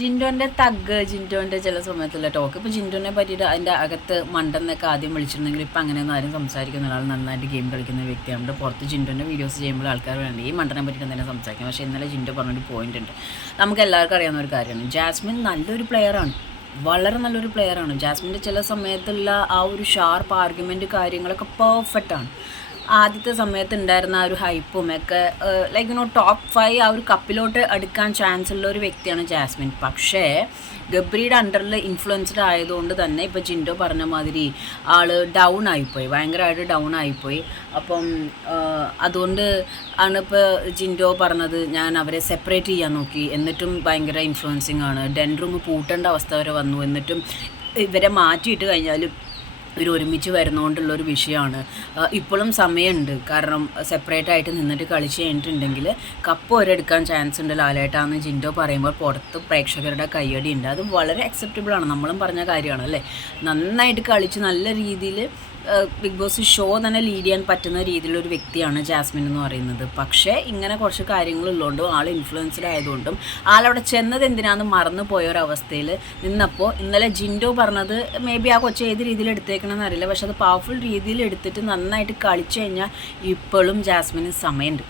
ജിൻഡോന്റെ thug ജിൻഡോന്റെ ചില സമയത്തുള്ള talk ഇപ്പൊ ജിൻഡോനെ പറ്റിയിട്ട് അതിന്റെ അകത്ത് മണ്ടെന്നൊക്കെ ആദ്യം വിളിച്ചിരുന്നെങ്കിൽ ഇപ്പൊ അങ്ങനെയൊന്നും ആരും സംസാരിക്കുന്ന ഒരാൾ നന്നായിട്ട് ഗെയിം കളിക്കുന്ന വ്യക്തിയാണ് പുറത്ത് ജിൻഡോന്റെ വീഡിയോസ് ചെയ്യുമ്പോൾ ആൾക്കാർ വേണ്ട. ഈ മണ്ടനെ പറ്റിയിട്ട് തന്നെ സംസാരിക്കാം. പക്ഷെ ഇന്നലെ ജിൻഡോ പറഞ്ഞൊരു പോയിന്റ് ഉണ്ട്. നമുക്ക് എല്ലാവർക്കും അറിയാവുന്ന ഒരു കാര്യമാണ്. ജാസ്മിൻ നല്ലൊരു പ്ലെയറാണ് വളരെ നല്ലൊരു പ്ലെയറാണ് ജാസ്മിന്റെ ചില സമയത്തുള്ള ആ ഒരു ഷാർപ്പ് ആർഗ്യുമെന്റ് കാര്യങ്ങളൊക്കെ പെർഫെക്റ്റ് ആണ്. ആദ്യത്തെ സമയത്ത് ഉണ്ടായിരുന്ന ആ ഒരു ഹൈപ്പും ഒക്കെ ലൈക്ക് നോ ടോപ്പ് ഫൈവ് ആ ഒരു കപ്പിലോട്ട് അടുക്കാൻ ചാൻസ് ഉള്ള ഒരു വ്യക്തിയാണ് ജാസ്മിൻ. പക്ഷേ ഗബ്രിയുടെ അണ്ടറിൽ ഇൻഫ്ലുവൻസ്ഡ് ആയതുകൊണ്ട് തന്നെ ഇപ്പോൾ ജിൻഡോ പറഞ്ഞ മാതിരി ആൾ ഡൗൺ ആയിപ്പോയി ഭയങ്കരമായിട്ട് ഡൗൺ ആയിപ്പോയി. അപ്പം അതുകൊണ്ട് ആണ് ഇപ്പോൾ ജിൻഡോ പറഞ്ഞത് ഞാൻ അവരെ സെപ്പറേറ്റ് ചെയ്യാൻ നോക്കി. എന്നിട്ടും ഭയങ്കര ഇൻഫ്ലുവൻസിങ് ആണ്. ഡെൻ റൂം പൂട്ടേണ്ട അവസ്ഥ വരെ വന്നു. എന്നിട്ടും ഇവരെ മാറ്റിയിട്ട് കഴിഞ്ഞാലും ഇവർ ഒരുമിച്ച് വരുന്നോണ്ടുള്ള ഒരു വിഷയമാണ്. ഇപ്പോഴും സമയമുണ്ട്. കാരണം സെപ്പറേറ്റ് ആയിട്ട് നിന്നിട്ട് കളിച്ച് കഴിഞ്ഞിട്ടുണ്ടെങ്കിൽ കപ്പ് വരെ എടുക്കാൻ ചാൻസ് ഉണ്ട് ലാലേട്ടാന്ന് ജിൻഡോ പറയുമ്പോൾ പുറത്ത് പ്രേക്ഷകരുടെ കയ്യടി ഉണ്ട്. അത് വളരെ അക്സെപ്റ്റബിൾ ആണ്. നമ്മളും പറഞ്ഞ കാര്യമാണ് അല്ലേ? നന്നായിട്ട് കളിച്ച് നല്ല രീതിയിൽ ബിഗ് ബോസ് ഷോ തന്നെ ലീഡ് ചെയ്യാൻ പറ്റുന്ന രീതിയിലുള്ള ഒരു വ്യക്തിയാണ് ജാസ്മിൻ എന്ന് പറയുന്നത്. പക്ഷേ ഇങ്ങനെ കുറച്ച് കാര്യങ്ങളുള്ളതുകൊണ്ടും ആൾ ഇൻഫ്ലുവൻസ്ഡ് ആയതുകൊണ്ടും ആളവിടെ ചെന്നത് എന്തിനാന്ന് മറന്നു പോയ ഒരു അവസ്ഥയിൽ നിന്നപ്പോൾ ഇന്നലെ ജിൻഡോ പറഞ്ഞത് മേ ബി ആ കൊച്ചു ഏത് രീതിയിൽ എടുത്തേക്കണമെന്ന് അറിയില്ല. പക്ഷെ അത് പവർഫുൾ രീതിയിൽ എടുത്തിട്ട് നന്നായിട്ട് കളിച്ചു കഴിഞ്ഞാൽ ഇപ്പോഴും ജാസ്മിന് സമയമുണ്ട്.